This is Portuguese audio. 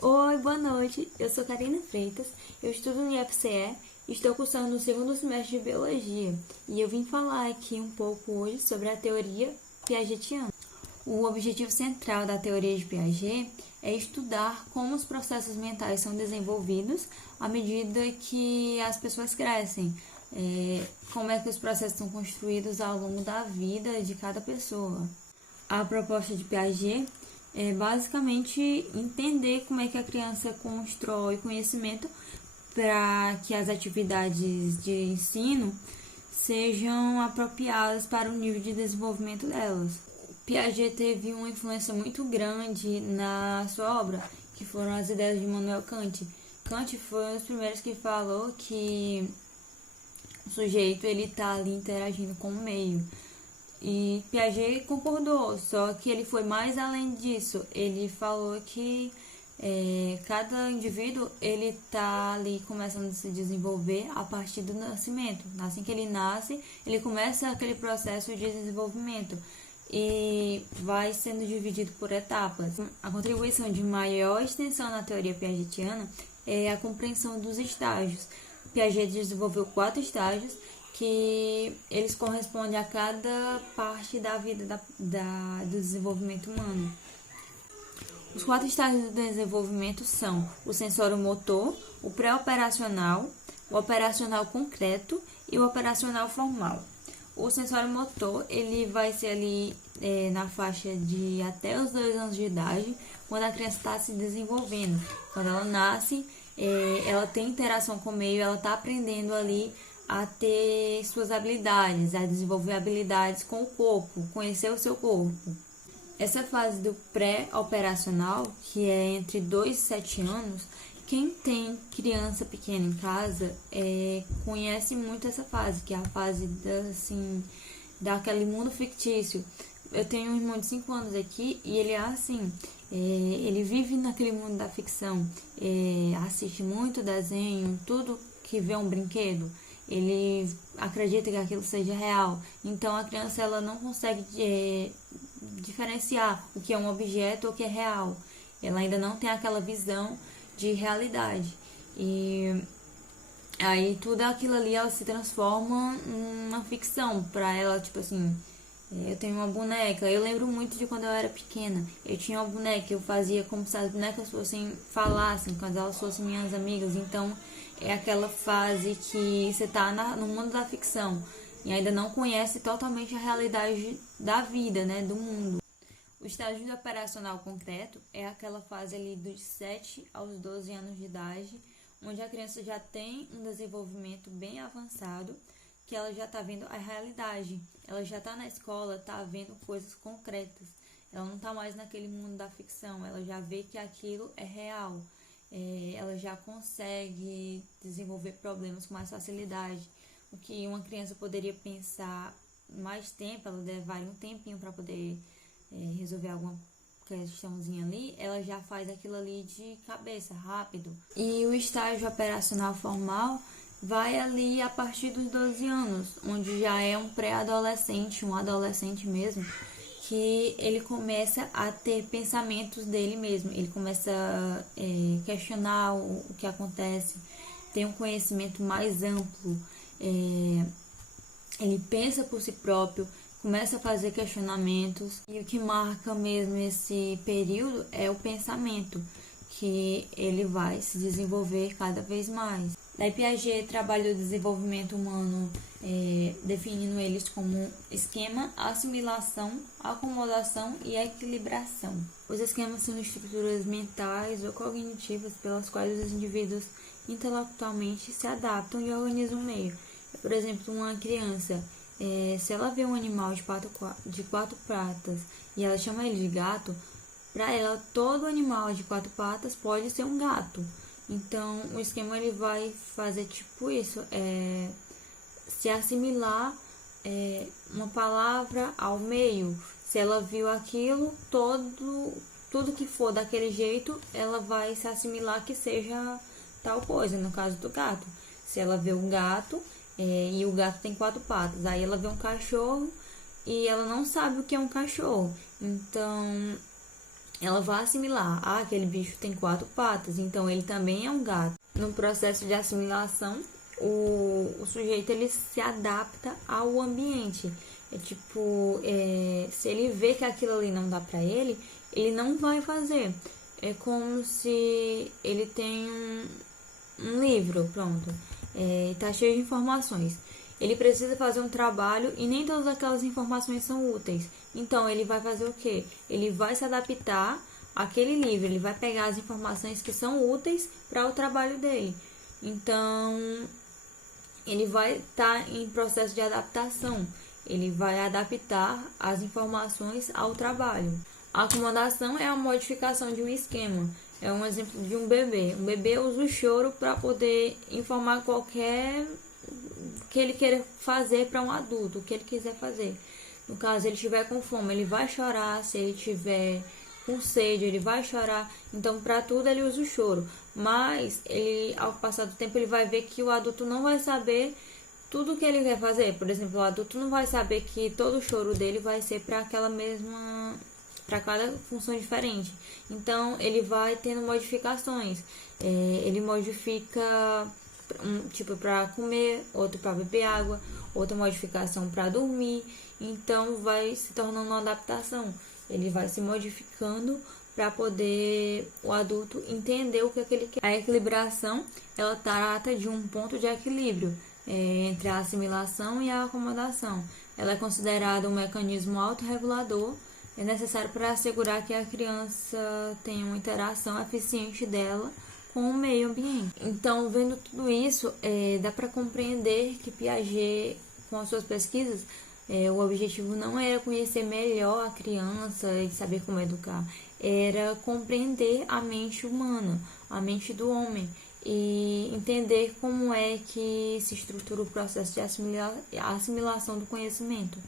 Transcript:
Oi, boa noite. Eu sou Karina Freitas, eu estudo no IFCE e estou cursando o segundo semestre de Biologia e eu vim falar aqui um pouco hoje sobre a teoria piagetiana. O objetivo central da teoria de Piaget é estudar como os processos mentais são desenvolvidos à medida que as pessoas crescem, como é que os processos são construídos ao longo da vida de cada pessoa. A proposta de Piaget é basicamente entender como é que a criança constrói conhecimento para que as atividades de ensino sejam apropriadas para o nível de desenvolvimento delas. Piaget teve uma influência muito grande na sua obra, que foram as ideias de Immanuel Kant. Kant foi um dos primeiros que falou que o sujeito ele está ali interagindo com o meio. E Piaget concordou, só que ele foi mais além disso. Ele falou que cada indivíduo ele está ali começando a se desenvolver a partir do nascimento. Assim que ele nasce, ele começa aquele processo de desenvolvimento e vai sendo dividido por etapas. A contribuição de maior extensão na teoria piagetiana é a compreensão dos estágios. Piaget desenvolveu 4 estágios que eles correspondem a cada parte da vida do desenvolvimento humano. Os 4 estágios do desenvolvimento são o sensório-motor, o pré-operacional, o operacional concreto e o operacional formal. O sensório-motor ele vai ser ali na faixa de até os 2 anos de idade, quando a criança está se desenvolvendo. Quando ela nasce, ela tem interação com o meio, ela está aprendendo ali a ter suas habilidades, a desenvolver habilidades com o corpo, conhecer o seu corpo. Essa fase do pré-operacional, que é entre 2 e 7 anos, quem tem criança pequena em casa conhece muito essa fase, que é a fase daquele mundo fictício. Eu tenho um irmão de 5 anos aqui e ele é assim, ele vive naquele mundo da ficção, assiste muito desenho, tudo que vê um brinquedo, ele acredita que aquilo seja real. Então a criança ela não consegue diferenciar o que é um objeto ou o que é real. Ela ainda não tem aquela visão de realidade. E aí tudo aquilo ali ela se transforma numa ficção para ela, tipo assim, eu tenho uma boneca. Eu lembro muito de quando eu era pequena. Eu tinha uma boneca, eu fazia como se as bonecas falassem, quando elas fossem minhas amigas. Então é aquela fase que você tá no mundo da ficção e ainda não conhece totalmente a realidade da vida, né, do mundo. O estágio do operacional concreto é aquela fase ali dos 7 aos 12 anos de idade, onde a criança já tem um desenvolvimento bem avançado, que ela já está vendo a realidade, ela já está na escola, está vendo coisas concretas, ela não está mais naquele mundo da ficção, ela já vê que aquilo é real, ela já consegue desenvolver problemas com mais facilidade, o que uma criança poderia pensar mais tempo, ela levaria um tempinho para poder resolver alguma questãozinha ali, ela já faz aquilo ali de cabeça, rápido. E o estágio operacional formal vai ali a partir dos 12 anos, onde já é um pré-adolescente, um adolescente mesmo, que ele começa a ter pensamentos dele mesmo, ele começa a questionar o que acontece, tem um conhecimento mais amplo, ele pensa por si próprio, começa a fazer questionamentos, e o que marca mesmo esse período é o pensamento, que ele vai se desenvolver cada vez mais. Daí Piaget trabalhou o desenvolvimento humano definindo eles como esquema, assimilação, acomodação e equilibração. Os esquemas são estruturas mentais ou cognitivas pelas quais os indivíduos intelectualmente se adaptam e organizam o meio. Por exemplo, uma criança, se ela vê um animal de 4 patas e ela chama ele de gato, para ela todo animal de 4 patas pode ser um gato. Então o esquema ele vai fazer tipo isso, se assimilar uma palavra ao meio. Se ela viu aquilo, tudo que for daquele jeito, ela vai se assimilar que seja tal coisa, no caso do gato. Se ela vê um gato, e o gato tem 4 patas, aí ela vê um cachorro e ela não sabe o que é um cachorro. Então ela vai assimilar. Ah, aquele bicho tem 4 patas, então ele também é um gato. No processo de assimilação, o sujeito ele se adapta ao ambiente. É tipo, se ele vê que aquilo ali não dá pra ele não vai fazer. É como se ele tem um livro, pronto, tá cheio de informações. Ele precisa fazer um trabalho e nem todas aquelas informações são úteis. Então, ele vai fazer o quê? Ele vai se adaptar àquele livro, ele vai pegar as informações que são úteis para o trabalho dele. Então, ele vai estar em processo de adaptação. Ele vai adaptar as informações ao trabalho. A acomodação é a modificação de um esquema. É um exemplo de um bebê. Um bebê usa o choro para poder informar qualquer que ele queira fazer para um adulto, o que ele quiser fazer. No caso, ele estiver com fome, ele vai chorar. Se ele tiver com sede, ele vai chorar. Então, para tudo, ele usa o choro. Mas, ele, ao passar do tempo, ele vai ver que o adulto não vai saber tudo o que ele quer fazer. Por exemplo, o adulto não vai saber que todo o choro dele vai ser para aquela mesma, para cada função diferente. Então, ele vai tendo modificações. Ele modifica tipo para comer, outro para beber água, outra modificação para dormir. Então, vai se tornando uma adaptação. Ele vai se modificando para poder o adulto entender o que é que ele quer. A equilibração, ela trata de um ponto de equilíbrio entre a assimilação e a acomodação. Ela é considerada um mecanismo autorregulador, é necessário para assegurar que a criança tenha uma interação eficiente dela com o meio ambiente. Então, vendo tudo isso, dá para compreender que Piaget, com as suas pesquisas, o objetivo não era conhecer melhor a criança e saber como educar, era compreender a mente humana, a mente do homem, e entender como é que se estrutura o processo de assimilação do conhecimento.